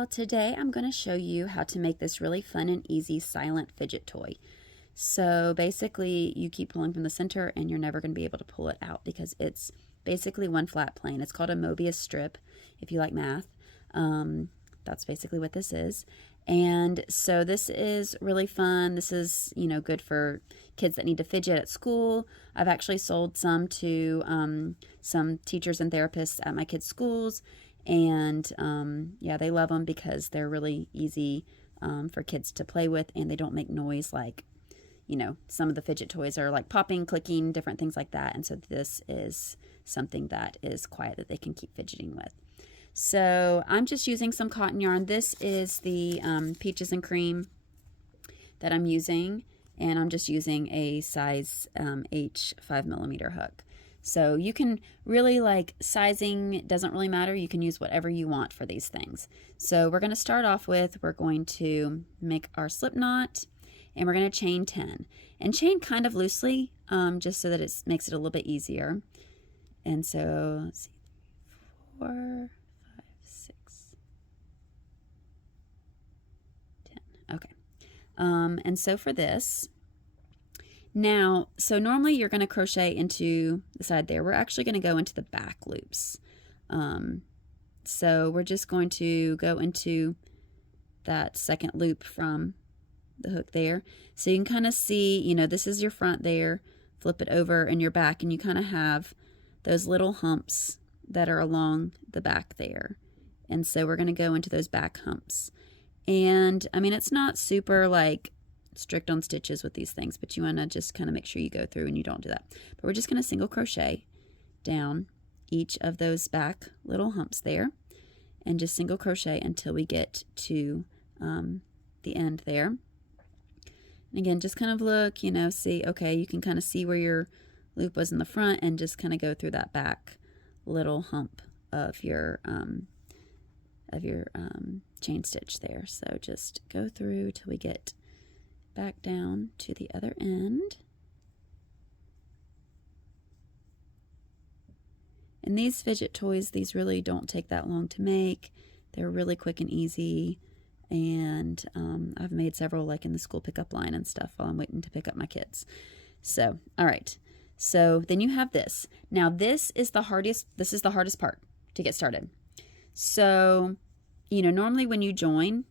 y'all. Today I'm going to show you how to make this really fun and easy silent fidget toy. So basically you keep pulling from the center and you're never going to be able to pull it out because it's basically one flat plane. It's called a Mobius strip if you like math. That's basically what this is. And so this is really fun. This is, good for kids that need to fidget at school. I've actually sold some to some teachers and therapists at my kids' schools. And yeah, they love them because they're really easy for kids to play with, and they don't make noise like, some of the fidget toys are like popping, clicking, different things like that. And so this is something that is quiet that they can keep fidgeting with. So I'm just using some cotton yarn. This is the Peaches and Cream that I'm using, and I'm just using a size H 5mm hook. So you can really, like, sizing doesn't really matter. You can use whatever you want for these things. So we're going to start off with, we're going to make our slip knot, and we're going to chain 10. And chain kind of loosely, just so that it makes it a little bit easier. And so, let's see, 4, 5, 6, 10. Okay. And so for this, now, so normally you're going to crochet into the side there. We're actually going to go into the back loops. So we're just going to go into that second loop from the hook there. So you can kind of see, this is your front there. Flip it over in your back, and you kind of have those little humps that are along the back there. And so we're going to go into those back humps. And I mean, it's not super like strict on stitches with these things, but you want to just kind of make sure you go through and you don't do that. But we're just going to single crochet down each of those back little humps there, and just single crochet until we get to the end there. And again, just kind of look, see, okay, you can kind of see where your loop was in the front, and just kind of go through that back little hump of your chain stitch there. So just go through till we get back down to the other end. And these fidget toys, these really don't take that long to make. They're really quick and easy. And I've made several like in the school pickup line and stuff while I'm waiting to pick up my kids. So, all right. So then you have this. Now this is the hardest part to get started. So, normally when you join,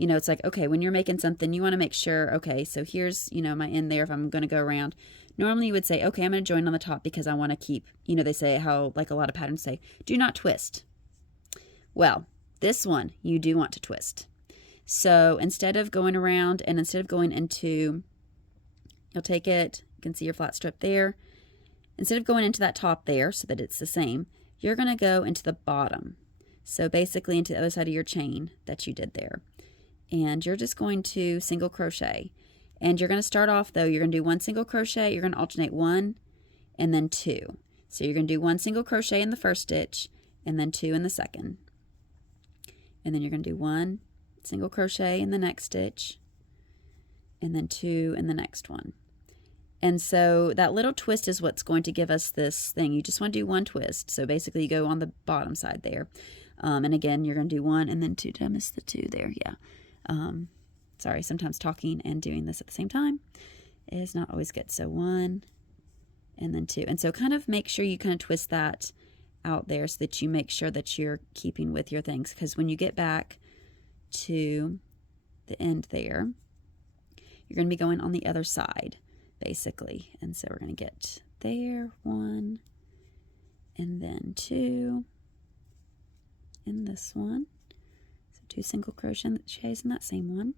it's like, okay, when you're making something, you want to make sure, okay, so here's, my end there if I'm going to go around. Normally you would say, okay, I'm going to join on the top because I want to keep, they say how, like a lot of patterns say, do not twist. Well, this one, you do want to twist. So instead of going around and instead of going into, you'll take it, you can see your flat strip there. Instead of going into that top there so that it's the same, you're going to go into the bottom. So basically into the other side of your chain that you did there. And you're just going to single crochet. And you're going to start off, though, you're going to do one single crochet, you're going to alternate 1 and then 2. So you're going to do 1 single crochet in the first stitch and then 2 in the second. And then you're going to do 1 single crochet in the next stitch and then 2 in the next one. And so that little twist is what's going to give us this thing. You just want to do one twist. So basically you go on the bottom side there. And again, you're going to do 1 and then 2. Did I miss the 2 there? Yeah. Sorry, sometimes talking and doing this at the same time is not always good. So 1 and then 2. And so kind of make sure you kind of twist that out there so that you make sure that you're keeping with your things. Because when you get back to the end there, you're going to be going on the other side, basically. And so we're going to get there, 1, and then 2, in this one. So 2 single crochets in that same one,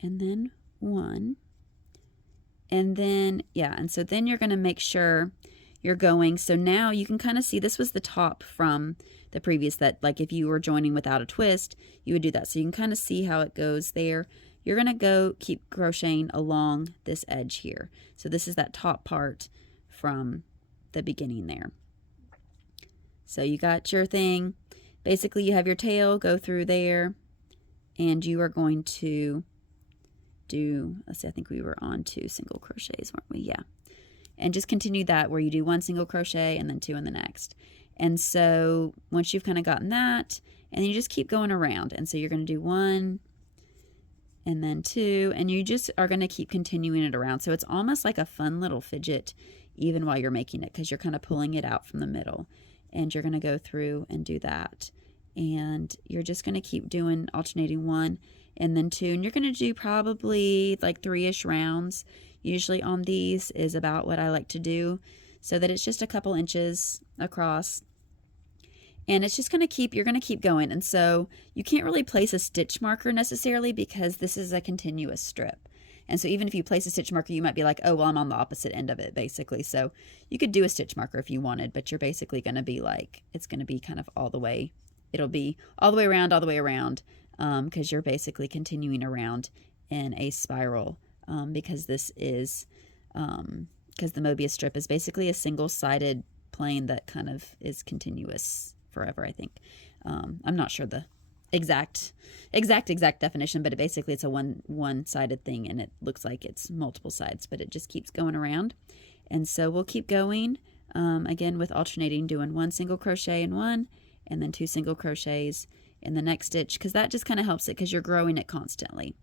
and then 1, and then, yeah, and so then you're going to make sure you're going, so now you can kind of see this was the top from the previous, that like if you were joining without a twist, you would do that. So you can kind of see how it goes there. You're going to go keep crocheting along this edge here. So this is that top part from the beginning there. So you got your thing. Basically, you have your tail, go through there, and you are going to do, let's see, I think we were on 2 single crochets, weren't we? Yeah. And just continue that where you do 1 single crochet and then 2 in the next. And so once you've kind of gotten that, and you just keep going around. And so you're going to do 1 and then 2, and you just are going to keep continuing it around. So it's almost like a fun little fidget even while you're making it, because you're kind of pulling it out from the middle. And you're going to go through and do that. And you're just going to keep doing alternating 1 and then 2. And you're going to do probably like 3-ish rounds. Usually on these is about what I like to do, so that it's just a couple inches across. And it's just going to keep, you're going to keep going. And so you can't really place a stitch marker necessarily, because this is a continuous strip. And so even if you place a stitch marker, you might be like, oh, well, I'm on the opposite end of it, basically. So you could do a stitch marker if you wanted, but you're basically going to be like, it's going to be kind of all the way, it'll be all the way around, because you're basically continuing around in a spiral, because this is, because the Mobius strip is basically a single-sided plane that kind of is continuous forever, I think. I'm not sure the exact definition, but basically it's a one-sided thing, and it looks like it's multiple sides, but it just keeps going around. And so we'll keep going, again with alternating, doing 1 single crochet in one, and then 2 single crochets in the next stitch, because that just kind of helps it, because you're growing it constantly.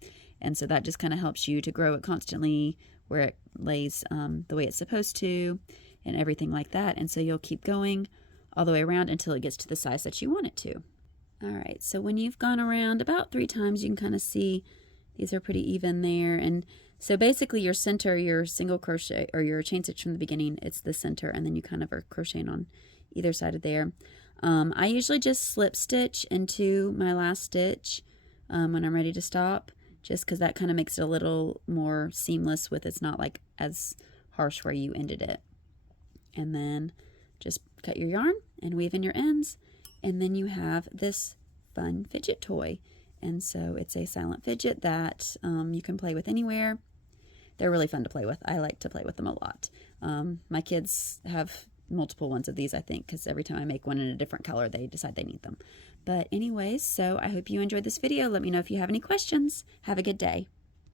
And so that just kind of helps you to grow it constantly where it lays the way it's supposed to and everything like that. And so you'll keep going all the way around until it gets to the size that you want it to. All right, so when you've gone around about 3 times, you can kind of see these are pretty even there. And so basically your center, your single crochet or your chain stitch from the beginning, it's the center, and then you kind of are crocheting on either side of there. I usually just slip stitch into my last stitch when I'm ready to stop, just because that kind of makes it a little more seamless with, it's not like as harsh where you ended it. And then just cut your yarn and weave in your ends, and then you have this fun fidget toy. And so it's a silent fidget that you can play with anywhere. They're really fun to play with. I like to play with them a lot. My kids have multiple ones of these, I think, because every time I make one in a different color, they decide they need them. But anyways, so I hope you enjoyed this video. Let me know if you have any questions. Have a good day.